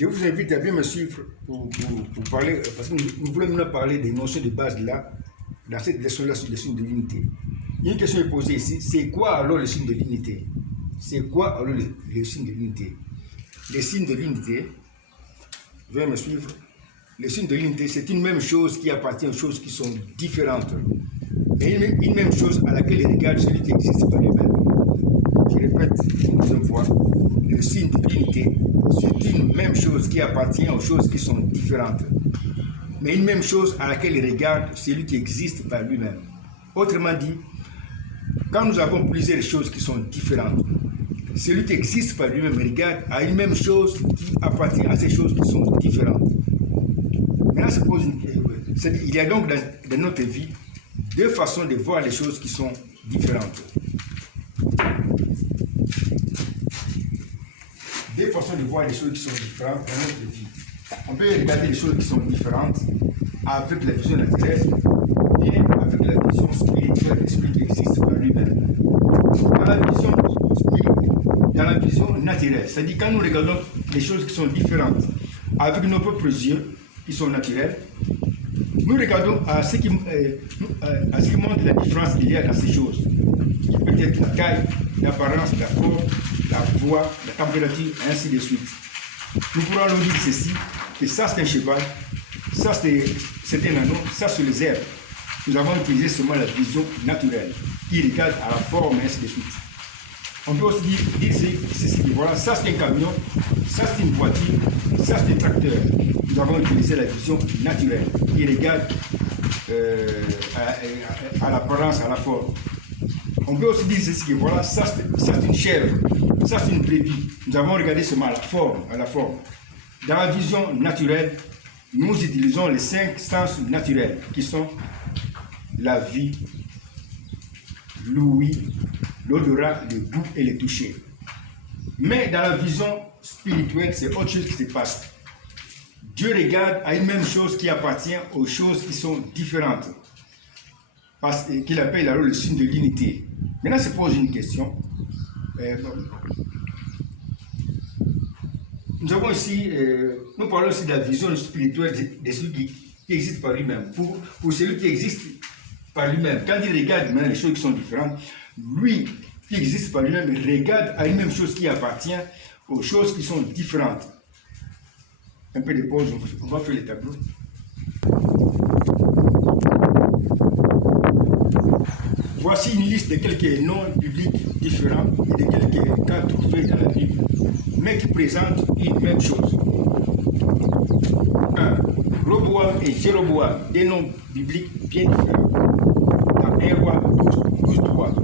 Je vous invite à bien me suivre pour parler, parce que nous voulons maintenant parler des notions de base là, dans cette leçon-là sur les signes de l'unité. Une question est posée ici, c'est quoi alors le signe de l'unité? C'est quoi alors le signe de l'unité? Les signes de l'unité, veuillez me suivre, les signes de l'unité, c'est une même chose qui appartient aux choses qui sont différentes. Et une même chose à laquelle il regarde celui qui existe par lui-même. Je répète une deuxième fois, le signe de l'unité, c'est une même chose qui appartient aux choses qui sont différentes. Mais une même chose à laquelle il regarde celui qui existe par lui-même. Autrement dit, quand nous avons plusieurs choses qui sont différentes, celui qui existe par lui-même regarde à une même chose qui appartient à ces choses qui sont différentes. Maintenant, il y a donc dans notre vie deux façons de voir les choses qui sont différentes. Deux façons de voir les choses qui sont différentes dans notre vie. On peut regarder les choses qui sont différentes avec la vision naturelle et avec la vision spirituelle de celui qui existe par lui-même. Dans la vision naturelle, c'est-à-dire quand nous regardons les choses qui sont différentes avec nos propres yeux qui sont naturels, nous regardons à ce qui montre la différence qu'il y a dans ces choses, qui peut être la taille, l'apparence, la forme, la voix, la température, et ainsi de suite. Nous pourrons leur dire ceci, que ça c'est un cheval, ça c'est un anneau, ça c'est les herbes. Nous avons utilisé seulement la vision naturelle, qui regarde à la forme, et ainsi de suite. On peut aussi dire ceci, voilà, ça c'est un camion, ça c'est une voiture, ça c'est un tracteur. Nous avons utilisé la vision naturelle, qui regarde à l'apparence, à la forme. On peut aussi dire ceci, voilà, ça c'est une chèvre, ça c'est une brebis. Nous avons regardé seulement à la forme. Dans la vision naturelle, nous utilisons les 5 sens naturels, qui sont la vue, l'ouïe, l'odorat, le goût et le toucher. Mais dans la vision spirituelle, c'est autre chose qui se passe. Dieu regarde à une même chose qui appartient aux choses qui sont différentes. Parce qu'il appelle alors le signe de l'unité. Maintenant, se pose une question. Nous avons ici, nous parlons aussi de la vision spirituelle de celui qui existe par lui-même. Pour celui qui existe par lui-même, quand il regarde maintenant les choses qui sont différentes, lui qui existe par lui-même regarde à une même chose qui appartient aux choses qui sont différentes. Un peu de pause, on va faire le tableau. Voici une liste de quelques noms bibliques différents et de quelques cas trouvés dans la Bible, mais qui présentent une même chose. 1. Roboam et Jéroboam, des noms bibliques bien différents. Dans 1 Roi 12:3.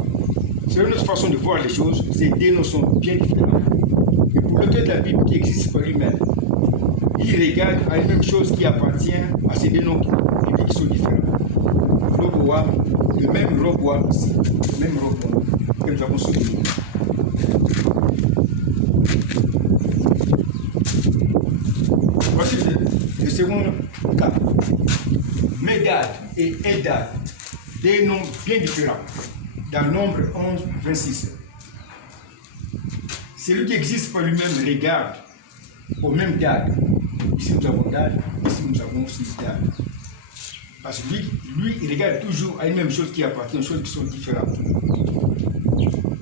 Selon notre façon de voir les choses, ces deux noms sont bien différents. Et pour l'auteur de la Bible qui existe par lui-même, il regarde à une même chose qui appartient à ces deux noms bibliques qui sont différents. Roboam, le même Roboam ici, le même Roboam que nous avons souligné. Voici le second cas. Médad et Eldad, des noms bien différents, dans Nombre 11:26. Celui qui existe par lui-même regarde au même Dad. Ici nous avons Dad, ici nous avons aussi Dad. Parce que lui, il regarde toujours à une même chose qui appartient aux choses qui sont différentes.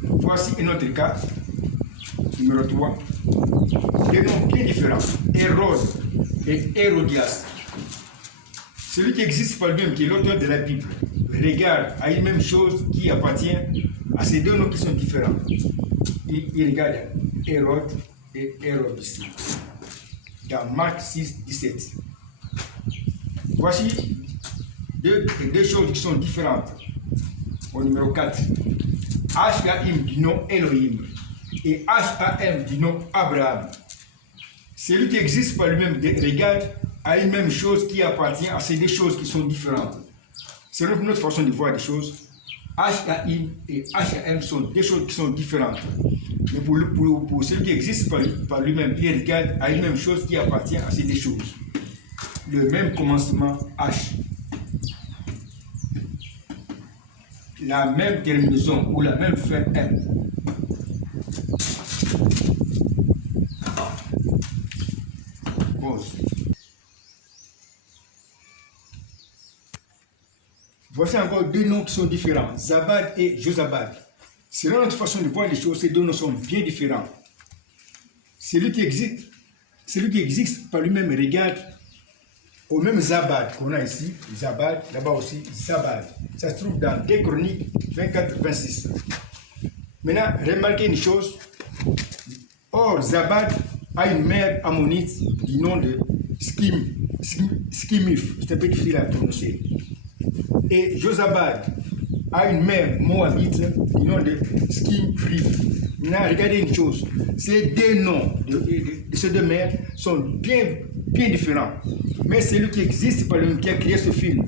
Voici un autre cas, numéro 3. Des noms bien différents, Hérode et Hérodias. Celui qui existe par lui-même, qui est l'auteur de la Bible, regarde à une même chose qui appartient à ces deux noms qui sont différents. Il regarde Hérode et Hérode ici, dans Marc 6:17. Voici deux choses qui sont différentes. Au numéro 4, H-A-M du nom Elohim et H-A-M du nom Abraham. Celui qui existe par lui-même regarde à une même chose qui appartient à ces deux choses qui sont différentes. Selon notre façon de voir les choses, H-A-M et H-A-M sont deux choses qui sont différentes. Mais pour celui qui existe par lui-même, il regarde à une même chose qui appartient à ces deux choses. Le même commencement H. La même terminaison ou la même fin M. Pause. Voici encore deux noms qui sont différents, Zabad et Josabad. Selon notre façon de voir les choses, ces deux noms sont bien différents. Celui qui existe par lui-même regarde au même Zabad qu'on a ici, Zabad, là-bas aussi, Zabad. Ça se trouve dans 2 Chroniques 24-26. Maintenant, remarquez une chose. Or, Zabad a une mère ammonite du nom de Skimif. C'est un peu difficile à prononcer. Et Josabad a une mère moabite du nom de Skimrif. Maintenant, regardez une chose. Ces deux noms de ces deux mères sont bien différents. Mais celui qui existe par lui-même, qui a créé ce film,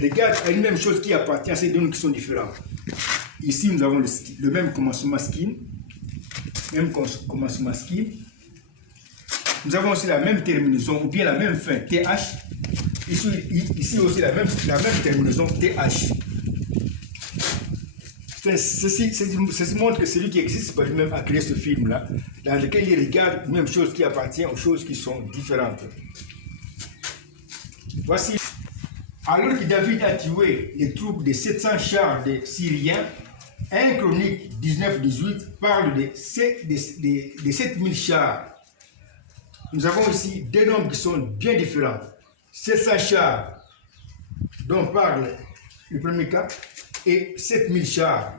regarde à une même chose qui appartient à ces deux noms qui sont différents. Ici, nous avons le même commencement skin. Nous avons aussi la même terminaison, ou bien la même fin, TH. Ici aussi la même terminaison, TH. Ceci montre que celui qui existe par lui-même a créé ce film-là, dans lequel il regarde la même chose qui appartient aux choses qui sont différentes. Voici. Alors que David a tué les troupes de 700 chars des Syriens, 1 Chronique 19-18 parle de 7000 chars. Nous avons ici deux nombres qui sont bien différents. 700 chars dont parle le premier cas et 7000 chars.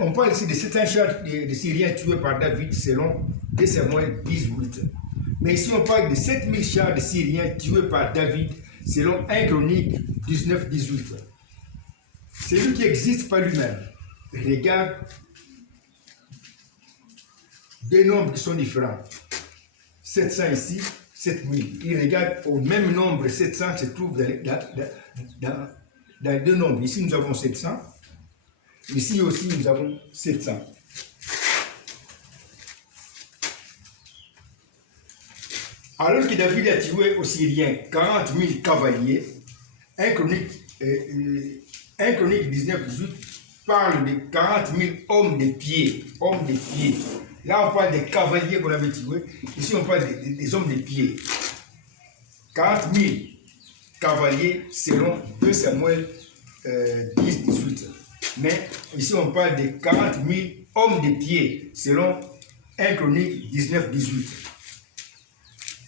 On parle ici de 700 chars de Syriens tués par David selon 2 Samuel 18. Mais ici on parle de 7000 chars de Syriens tués par David selon 1 Chronique 19-18. Celui qui existe par lui-même regarde deux nombres qui sont différents. 700 ici, 7000. Il regarde au même nombre, 700 se trouve dans deux nombres. Ici nous avons 700. Ici aussi nous avons 700. Alors que David a tué aux Syriens 40 000 cavaliers, 1 Chronique 19-18 parle de 40 000 hommes de pied. Là, on parle des cavaliers qu'on avait tués. Ici, on parle des hommes de pied. 40 000 cavaliers selon 2 Samuel 10-18. Mais ici, on parle de 40 000 hommes de pied selon 1 Chronique 19-18.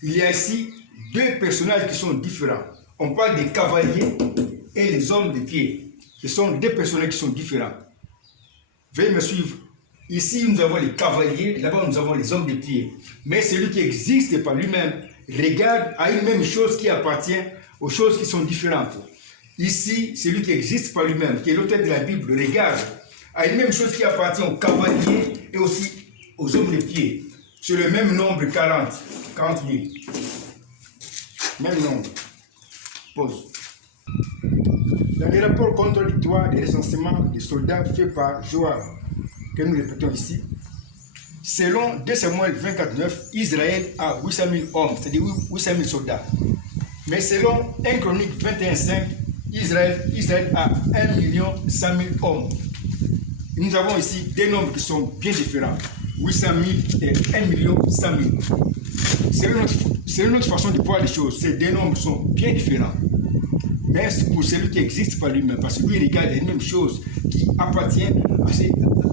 Il y a ici deux personnages qui sont différents. On parle des cavaliers et les hommes de pied. Ce sont deux personnages qui sont différents. Veuillez me suivre. Ici, nous avons les cavaliers, là-bas, nous avons les hommes de pied. Mais celui qui existe par lui-même regarde à une même chose qui appartient aux choses qui sont différentes. Ici, celui qui existe par lui-même, qui est l'auteur de la Bible, regarde à une même chose qui appartient aux cavaliers et aussi aux hommes de pied. C'est le même nombre, 40 000. Même nombre. Pause. Dans les rapports contradictoires des recensements des soldats faits par Joab, que nous répétons ici, selon 2 Samuel 24-9, Israël a 800 000 hommes, c'est-à-dire 800 000 soldats. Mais selon 1 Chronique 21-5, Israël a 1 100 000 hommes. Et nous avons ici des nombres qui sont bien différents, 800 000 et 1 100 000. Selon notre façon de voir les choses, ces deux nombres sont bien différents. Mais pour celui qui existe par lui-même, parce que lui regarde les mêmes choses qui appartiennent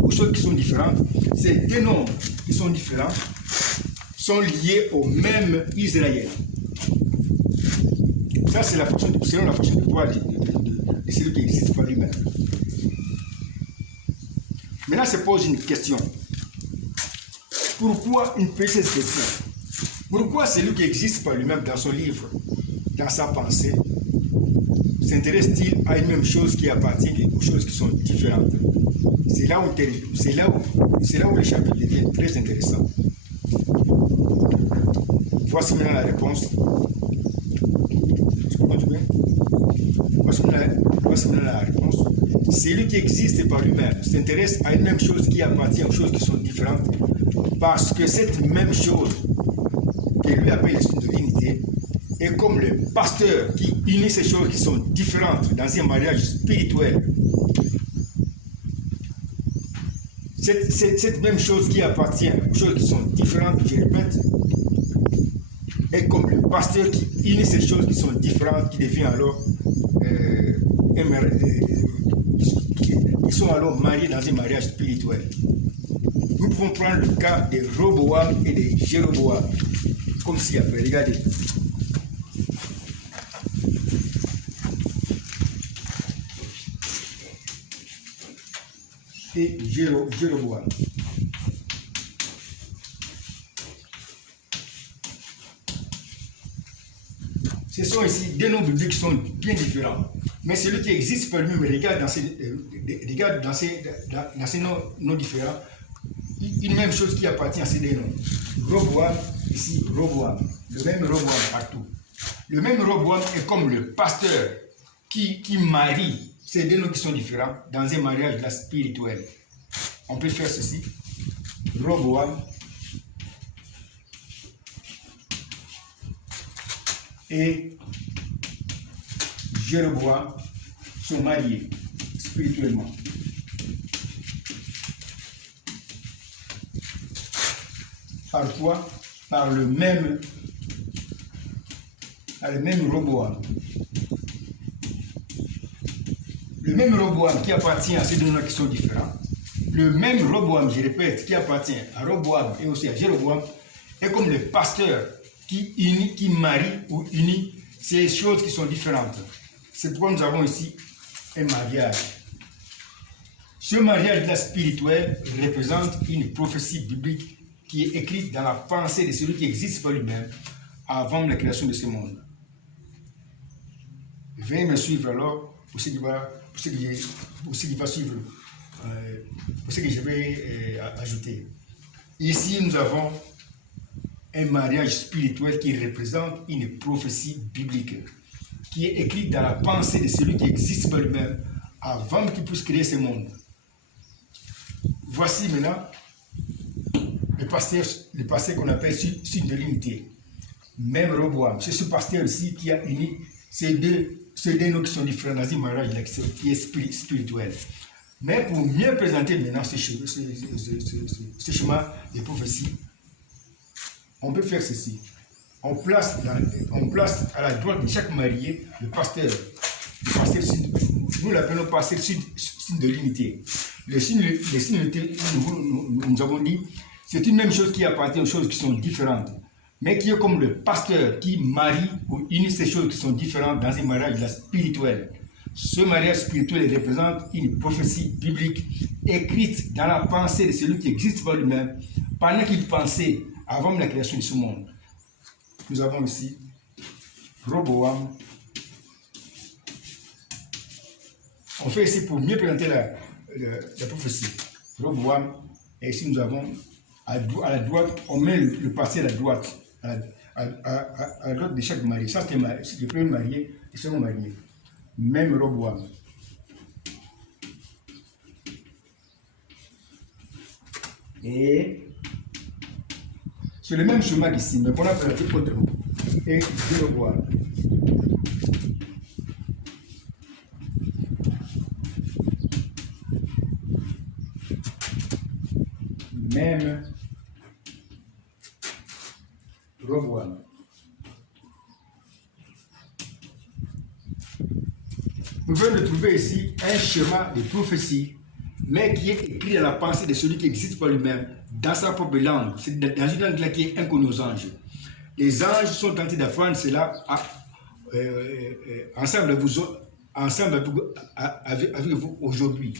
aux choses qui sont différentes, ces deux nombres qui sont différents sont liés au même Israël. Ça, c'est selon la façon de voir de celui qui existe par lui-même. Maintenant, se pose une question. Pourquoi une précieuse question? Pourquoi celui qui existe par lui-même dans son livre, dans sa pensée, s'intéresse-t-il à une même chose qui appartient aux choses qui sont différentes? C'est là où le chapitre devient très intéressant. Voici maintenant la réponse. Voici maintenant la réponse. Celui qui existe par lui-même s'intéresse à une même chose qui appartient aux choses qui sont différentes, parce que cette même chose, que lui appelle l'esprit de l'unité, est comme le pasteur qui unit ces choses qui sont différentes dans un mariage spirituel. cette même chose qui appartient aux choses qui sont différentes, je répète, est comme le pasteur qui unit ces choses qui sont différentes, qui devient alors ils sont alors mariés dans un mariage spirituel. Nous pouvons prendre le cas de Roboam et de Jéroboam, comme si après, regardez. Et Jéroboam. Ce sont ici deux noms bibliques qui sont bien différents. Mais celui qui existe par lui-même, regarde dans ces noms différents, une même chose qui appartient à ces deux noms. Roboam, ici, Roboam. Le même Roboam partout. Le même Roboam est comme le pasteur qui marie ces deux noms qui sont différents dans un mariage spirituel. On peut faire ceci. Roboam et Jéroboam sont mariés spirituellement. Par quoi? Par le même Roboam. Le même Roboam qui appartient à ces deux noms qui sont différents. Le même Roboam, je répète, qui appartient à Roboam et aussi à Jéroboam, est comme le pasteur qui marie ou unit ces choses qui sont différentes. C'est pourquoi nous avons ici un mariage. Ce mariage-là spirituel représente une prophétie biblique qui est écrite dans la pensée de celui qui existe par lui-même avant la création de ce monde. Veuillez me suivre alors pour ce qui va suivre, pour ce que je vais ajouter. Ici, nous avons un mariage spirituel qui représente une prophétie biblique qui est écrite dans la pensée de celui qui existe par lui-même avant qu'il puisse créer ce monde. Voici maintenant le pasteur qu'on appelle signe de l'unité. Même Roboam, c'est ce pasteur ici qui a uni ces deux noms qui sont différents dans un mariage qui est spirituel. Mais pour mieux présenter maintenant ce chemin de prophétie, on peut faire ceci. On place à la droite de chaque marié le pasteur. Nous l'appelons pasteur signe de l'unité. Le signe de l'unité, nous avons dit, c'est une même chose qui appartient aux choses qui sont différentes, mais qui est comme le pasteur qui marie ou unit ces choses qui sont différentes dans un mariage spirituel. Ce mariage spirituel représente une prophétie biblique écrite dans la pensée de celui qui existe par lui-même pendant qu'il pensait avant la création de ce monde. Nous avons ici Roboam. On fait ici pour mieux présenter la prophétie. Roboam, et ici nous avons à la droite, on met le passé à la droite, à la droite de chaque marié. Ça, c'est le premier marié et le second marié. Même Roboam. Et c'est le même chemin ici, mais qu'on a présenté autrement. Et Jéroboam. Même Roboam. Nous venons de trouver ici un schéma de prophétie, mais qui est écrit dans la pensée de celui qui existe par lui-même, dans sa propre langue. C'est dans une langue qui est inconnue aux anges. Les anges sont tentés d'apprendre cela ensemble avec vous aujourd'hui.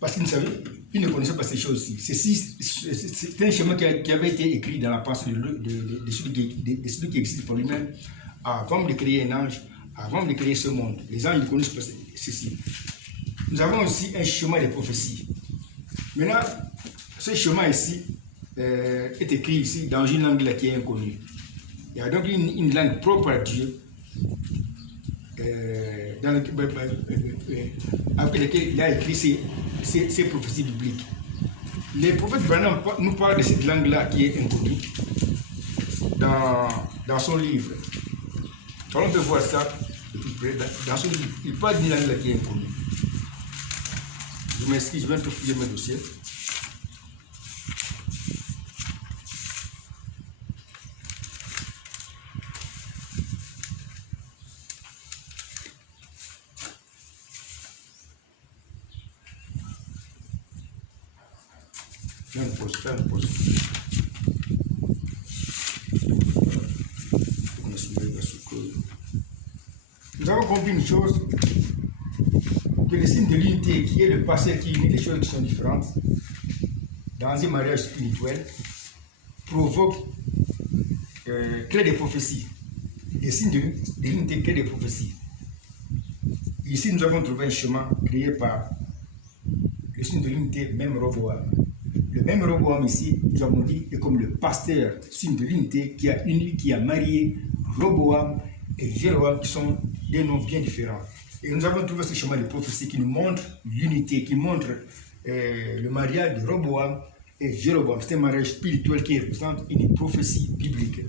Parce qu'ils ne savaient, ils ne connaissaient pas ces choses-ci. C'est un schéma qui avait été écrit dans la pensée de celui qui existe par lui-même avant de créer un ange, avant de créer ce monde. Les anges ne connaissent pas ceci. Nous avons aussi un chemin de prophétie. Maintenant, ce chemin ici est écrit ici dans une langue qui est inconnue. Il y a donc une langue propre à Dieu, avec laquelle il a écrit ces prophéties bibliques. Les prophètes Branham nous parlent de cette langue-là qui est inconnue dans son livre. On peut voir ça de plus près. Dans son livre, il parle d'une langue qui est inconnue. Je m'excuse, je vais un peu fouiller mes dossiers. Nous avons compris une chose, que le signe de l'unité, qui est le passé qui unit les choses qui sont différentes, dans un mariage spirituel, provoque, crée des prophéties. Les signes de l'unité créent des prophéties. Ici, nous avons trouvé un chemin créé par le signe de l'unité, même Roboam. Le même Roboam ici, nous avons dit, est comme le pasteur, signe de l'unité, qui a uni, qui a marié Roboam et Jéroboam, qui sont des noms bien différents. Et nous avons trouvé ce chemin de prophétie qui nous montre l'unité, qui montre le mariage de Roboam et Jéroboam. C'est un mariage spirituel qui représente une prophétie biblique.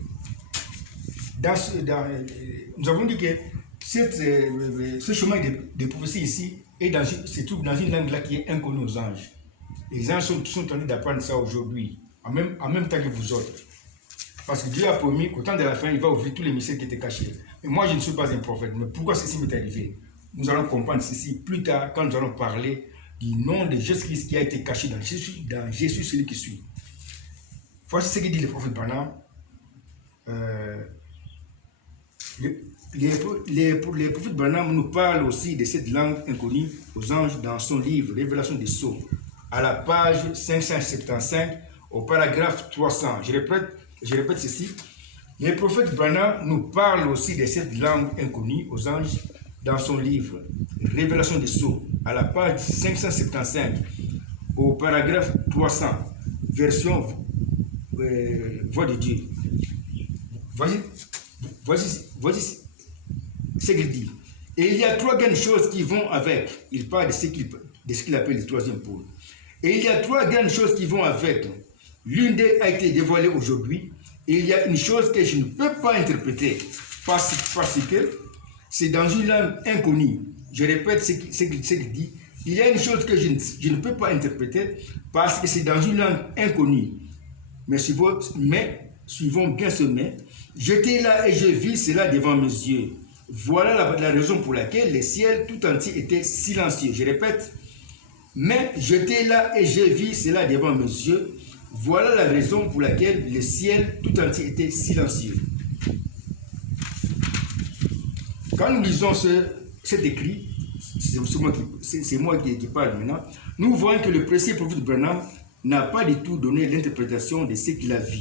Nous avons dit que ce chemin de prophétie ici se trouve dans une langue là qui est inconnue aux anges. Les anges sont en train d'apprendre ça aujourd'hui, en même temps que vous autres. Parce que Dieu a promis qu'au temps de la fin, il va ouvrir tous les mystères qui étaient cachés. Et moi, je ne suis pas un prophète. Mais pourquoi ceci m'est arrivé? Nous allons comprendre ceci plus tard quand nous allons parler du nom de Jésus-Christ qui a été caché dans Jésus, celui qui suit. Voici ce que dit le prophète Branham. Les prophètes Branham nous parlent aussi de cette langue inconnue aux anges dans son livre Révélation des Sceaux, à la page 575, au paragraphe 300. Je répète ceci. Les prophètes Branham nous parlent aussi de cette langue inconnue aux anges dans son livre Révélation des Sceaux, à la page 575, au paragraphe 300, version Voix de Dieu. Voici ce qu'il dit. Et il y a trois grandes choses qui vont avec. Il parle de ce qu'il appelle le troisième pôle. Et il y a trois grandes choses qui vont avec. L'une d'elles a été dévoilée aujourd'hui. Et il y a une chose que je ne peux pas interpréter parce que c'est dans une langue inconnue. Je répète ce qu'il dit. Il y a une chose que je ne peux pas interpréter parce que c'est dans une langue inconnue. Mais suivons bien ce mais. J'étais là et je vis cela devant mes yeux. Voilà la raison pour laquelle le ciel tout entier était silencieux. Je répète. Mais j'étais là et je vis cela devant mes yeux. Voilà la raison pour laquelle le ciel tout entier était silencieux. Quand nous lisons cet écrit, c'est moi qui parle maintenant, nous voyons que le précieux prophète Branham n'a pas du tout donné l'interprétation de ce qu'il a vu.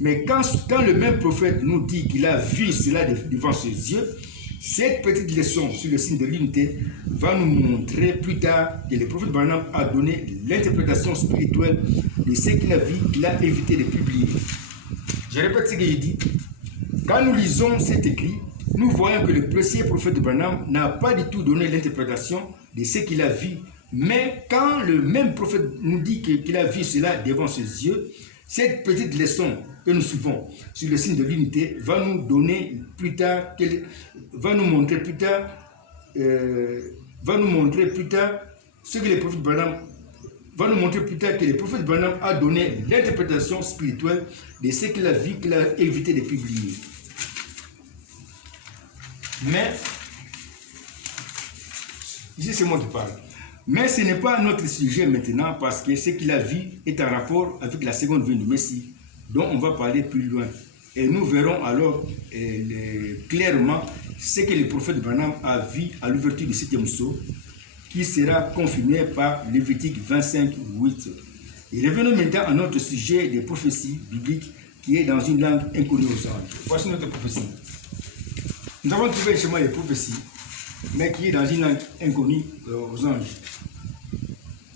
Mais quand le même prophète nous dit qu'il a vu cela devant ses yeux, cette petite leçon sur le signe de l'unité va nous montrer plus tard que le prophète Branham a donné l'interprétation spirituelle de ce qu'il a vu, qu'il a évité de publier. Je répète ce que j'ai dit. Quand nous lisons cet écrit, nous voyons que le précieux prophète Branham n'a pas du tout donné l'interprétation de ce qu'il a vu, mais quand le même prophète nous dit qu'il a vu cela devant ses yeux, cette petite leçon que nous suivons sur le signe de l'unité va nous donner plus tard, va nous montrer plus tard ce que le prophète Branham va nous montrer plus tard que le prophète Branham a donné l'interprétation spirituelle de ce qu'il a vu, qu'il a évité de publier. Mais, ici c'est moi qui parle. Mais ce n'est pas notre sujet maintenant parce que ce qu'il a vu est en rapport avec la seconde venue du Messie, dont on va parler plus loin. Et nous verrons alors clairement ce que le prophète Branham a vu à l'ouverture du 7e sceau, qui sera confirmé par Lévitique 25, 8. Et revenons maintenant à notre sujet des prophéties bibliques qui est dans une langue inconnue aux anges. Voici notre prophétie. Nous avons trouvé le chemin des prophéties, mais qui est dans une langue inconnue aux anges.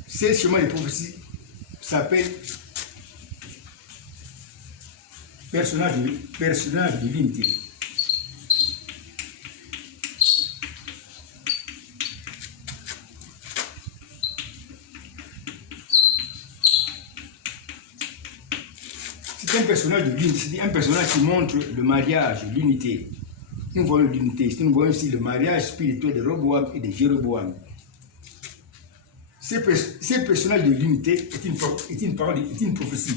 Ce chemin des prophéties s'appelle personnage de l'unité. C'est un personnage de l'unité, c'est un personnage qui montre le mariage, l'unité. Nous voyons l'unité, nous voyons aussi le mariage spirituel de Roboam et de Jéroboam. Ce personnage de l'unité est une parole, est une prophétie.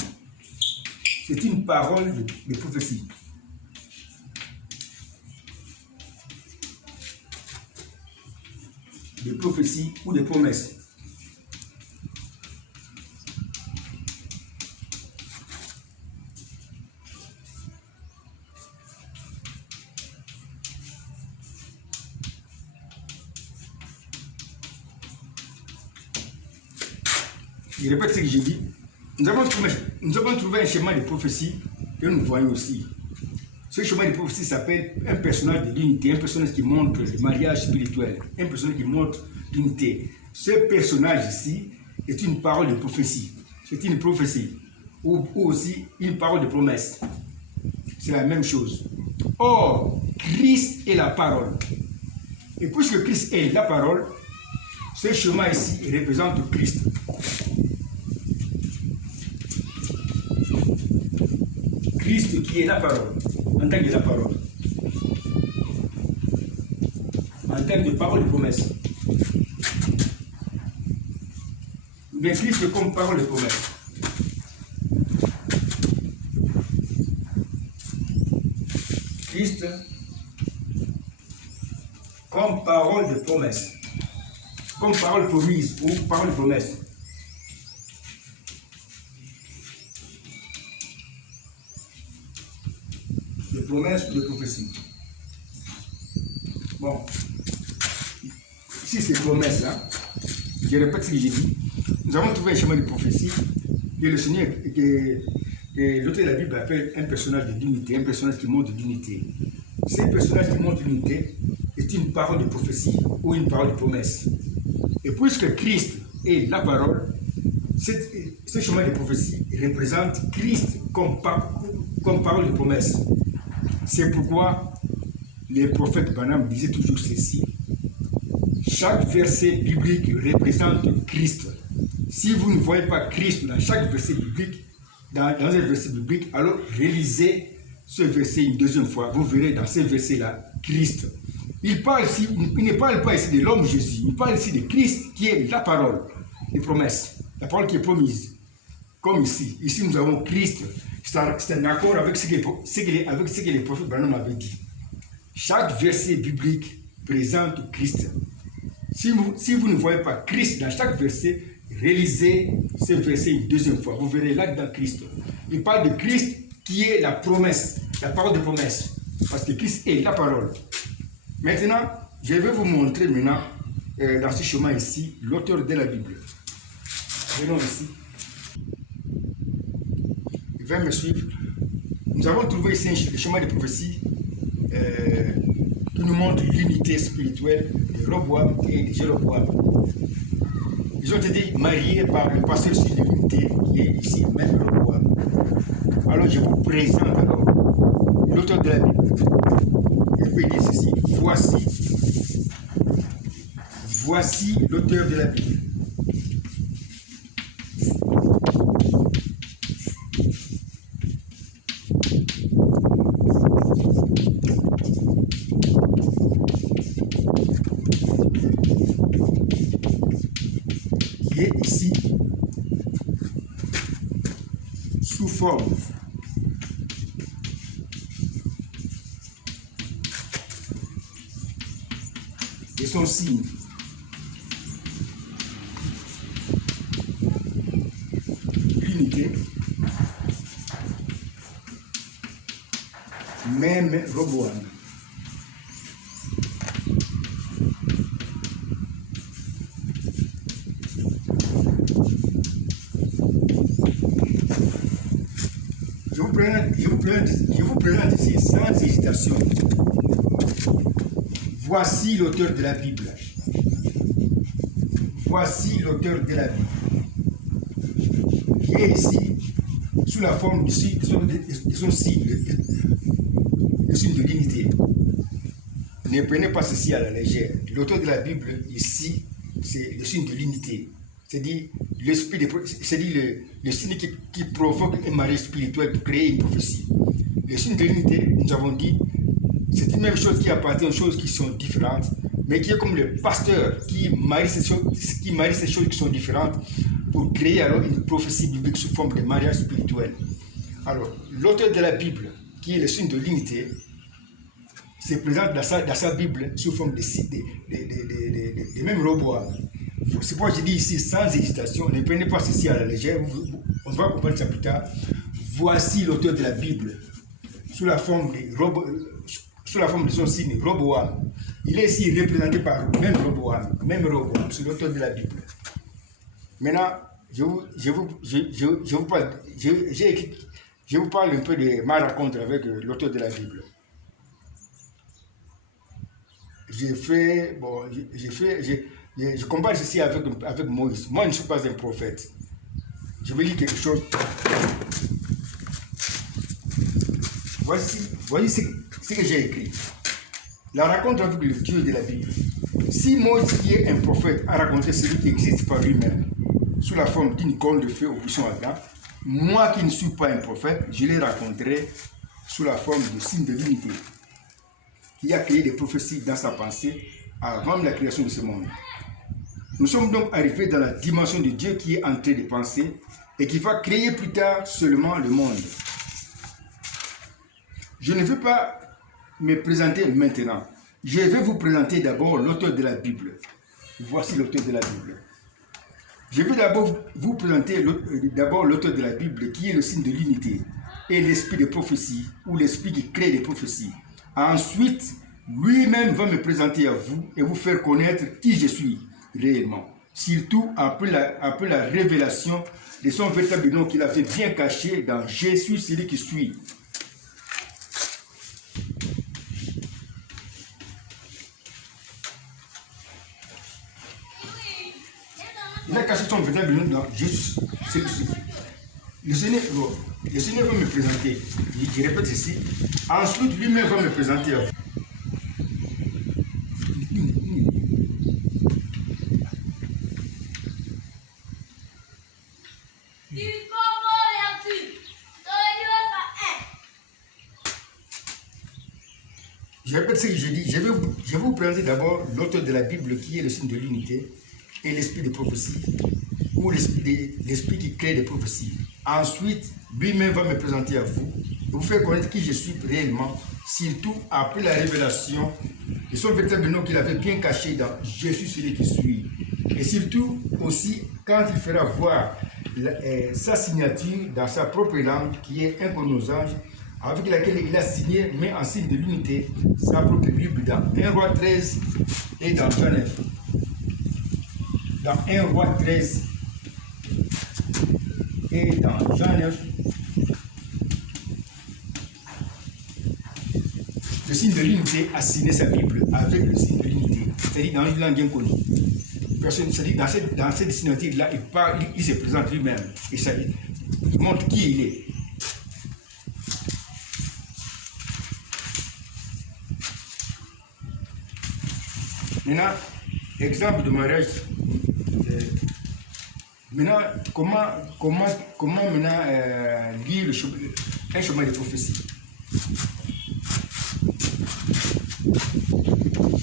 C'est une parole de prophétie. De prophétie ou de promesse. je répète ce que j'ai dit, nous avons trouvé un schéma de prophétie que nous voyons aussi. Ce schéma de prophétie s'appelle un personnage de l'unité, un personnage qui montre le mariage spirituel, un personnage qui montre l'unité. Ce personnage ici est une parole de prophétie. C'est une prophétie ou aussi une parole de promesse. C'est la même chose. Or, Christ est la parole. Et puisque Christ est la parole, ce schéma ici représente Christ. Christ qui est la parole, en tant que la parole. En termes de parole de promesse. Mais Christ comme parole de promesse. Christ comme parole de promesse. Comme parole promise ou parole de promesse. De promesse ou de prophétie. Bon. Si c'est promesse là, je répète ce que j'ai dit. Nous avons trouvé un chemin de prophétie que le Seigneur, que l'auteur de la Bible appelle un personnage de l'unité, un personnage qui montre l'unité. Ce personnage qui montre l'unité est une parole de prophétie ou une parole de promesse. Et puisque Christ est la parole, ce chemin de prophétie représente Christ comme parole de promesse. C'est pourquoi les prophètes Branham disaient toujours ceci. Chaque verset biblique représente Christ. Si vous ne voyez pas Christ dans chaque verset biblique, dans un verset biblique, alors réalisez ce verset une deuxième fois. Vous verrez dans ce verset-là Christ. Il ne parle pas ici de l'homme Jésus, il parle ici de Christ qui est la parole, les promesses, la parole qui est promise. Comme ici. Ici nous avons Christ. C'est un accord avec ce que les prophètes Branham avaient dit. Chaque verset biblique présente Christ. Si vous ne voyez pas Christ dans chaque verset, réalisez ce verset une deuxième fois. Vous verrez là dans Christ. Il parle de Christ qui est la promesse, la parole de promesse. Parce que Christ est la parole. Maintenant, je vais vous montrer maintenant, dans ce chemin ici, l'auteur de la Bible. Venons ici. Il va me suivre. Nous avons trouvé ici le chemin de prophétie qui nous montre l'unité spirituelle de Roboam et de Jéroboam. Ils ont été mariés par le pasteur sur l'unité qui est ici, même Roboam. Alors je vous présente alors l'auteur de la Bible. Il peut dire ceci, voici l'auteur de la Bible. Qui est ici sous forme de son signe. L'unité, même Roboam. Je vous présente ici sans hésitation. Voici l'auteur de la Bible. Voici l'auteur de la Bible. Qui est ici sous la forme de son signe, le signe de l'unité. Ne prenez pas ceci à la légère. L'auteur de la Bible ici, c'est le signe de l'unité. C'est-à-dire le signe qui provoque un mariage spirituel pour créer une prophétie. Le signe de l'unité, nous avons dit, c'est une même chose qui appartient aux choses qui sont différentes, mais qui est comme le pasteur qui marie ces choses qui sont différentes pour créer alors une prophétie biblique sous forme de mariage spirituel. Alors, l'auteur de la Bible, qui est le signe de l'unité, se présente dans sa Bible sous forme de même Roboam. C'est pourquoi je dis ici sans hésitation, ne prenez pas ceci à la légère, on va comprendre ça plus tard. Voici l'auteur de la Bible, sous la forme de son signe, Roboam. Il est ici représenté par même Roboam, c'est l'auteur de la Bible. Maintenant, je vous parle un peu de ma rencontre avec l'auteur de la Bible. Je compare ceci avec Moïse. Moi, je ne suis pas un prophète. Je vais lire quelque chose. Voici ce que j'ai écrit. La rencontre avec le Dieu de la Bible. Si Moïse, qui est un prophète, a raconté celui qui existe par lui-même, sous la forme d'une colonne de feu au buisson ardent, moi qui ne suis pas un prophète, je les raconterai sous la forme de signe de l'unité, qui a créé des prophéties dans sa pensée avant la création de ce monde. Nous sommes donc arrivés dans la dimension de Dieu qui est en train de penser et qui va créer plus tard seulement le monde. Je ne veux pas me présenter maintenant. Je vais vous présenter d'abord l'auteur de la Bible. Voici l'auteur de la Bible. Je vais d'abord vous présenter l'auteur de la Bible qui est le signe de l'unité et l'esprit de prophétie ou l'esprit qui crée des prophéties. Ensuite, lui-même va me présenter à vous et vous faire connaître qui je suis réellement. Surtout après la révélation de son véritable nom qu'il avait bien caché dans Jésus, celui qui suit. Il a caché son véritable nom dans Jésus, celui qui suit. Le Seigneur va me présenter. Je répète ceci. Ensuite, lui-même va me présenter à vous. Je répète ce que je dis. Je vais vous présenter d'abord l'auteur de la Bible qui est le signe de l'unité et l'esprit de prophétie ou l'esprit qui crée des prophéties. Ensuite, lui-même va me présenter à vous et vous faire connaître qui je suis réellement, surtout après la révélation de son véritable nom qu'il avait bien caché dans Jésus, celui qui suit. Et surtout aussi quand il fera voir sa signature dans sa propre langue qui est inconnue aux anges, avec laquelle il a signé, mais en signe de l'unité, sa propre Bible dans 1 Roi 13 et dans Jean 9. Dans 1 Roi 13 et dans Jean 9, le signe de l'unité a signé sa Bible avec le signe de l'unité, c'est-à-dire dans une langue inconnue. C'est-à-dire dans cette signature-là, il se présente lui-même et ça, il montre qui il est. Maintenant, exemple de mariage. Maintenant, comment maintenant lire un chemin de prophétie?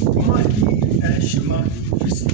Comment lire un chemin de prophétie?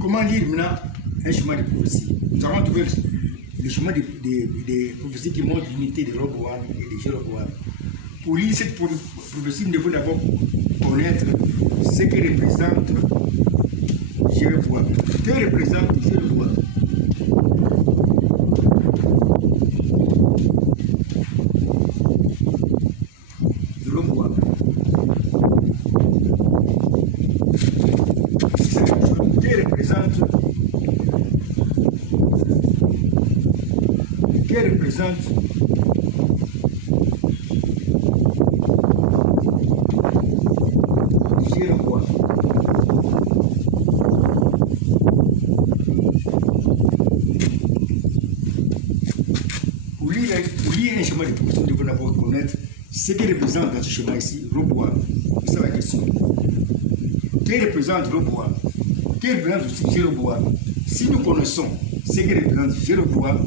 Comment lire maintenant un chemin de prophétie? Nous avons trouvé le chemin des prophéties qui montrent l'unité de Roboam et de Jéroboam. Pour lire cette prophétie, nous devons d'abord connaître ce que représente Jéroboam. Que représente Jéroboam? Jéroboam. Que représente Jéroboam? Pour lire un schéma de prophétie, nous devons d'abord connaître ce qui représente dans ce schéma ici, Roboam. C'est ça la question. Que représente Roboam? Que représente aussi Jéroboam? Si nous connaissons ce qui représente Jéroboam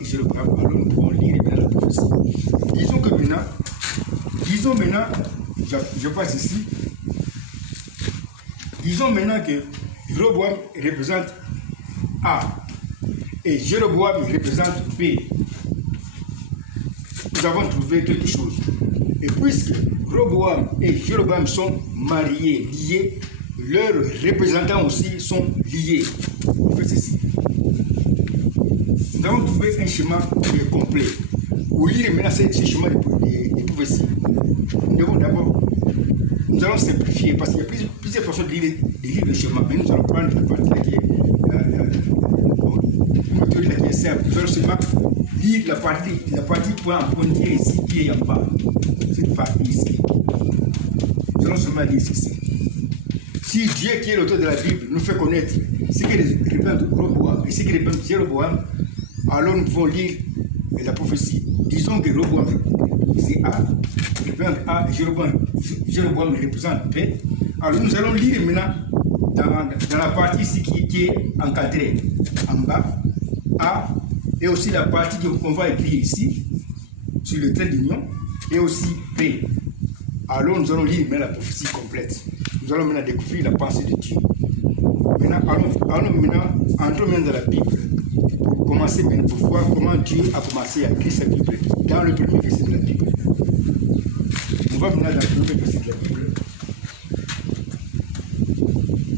et Jéroboam, alors nous pouvons lire bien la prophétie. Disons maintenant, je passe ici. Disons maintenant que Jéroboam représente A et Jéroboam représente B. Nous avons trouvé quelque chose. Et puisque Roboam et Jéroboam sont mariés, liés, leurs représentants aussi sont liés. On fait ceci. Nous avons trouvé un schéma qui est complet. Pour lire maintenant ce schéma de prophétie, nous allons simplifier parce qu'il y a plusieurs façons de lire le schéma, mais nous allons prendre la partie là qui est simple. Nous allons seulement lire la partie point en point ici qui est en bas. Cette partie ici. Nous allons seulement lire ceci. Si Dieu qui est l'auteur de la Bible nous fait connaître ce qui représente Roboam et ce qui représente Jéroboam, alors nous pouvons lire la prophétie. Disons que Roboam c'est A, représente A et Jéroboam représente B. Alors nous allons lire maintenant dans la partie ici qui est encadrée en bas, A, et aussi la partie qu'on va écrire ici, sur le trait d'union, et aussi B. Alors nous allons lire maintenant la prophétie complète. Nous allons maintenant découvrir la pensée de Dieu. Maintenant, entrons maintenant dans la Bible. Pour commencer maintenant, pour voir comment Dieu a commencé à écrire sa Bible dans le premier verset de la Bible. On va maintenant dans le premier verset de la Bible.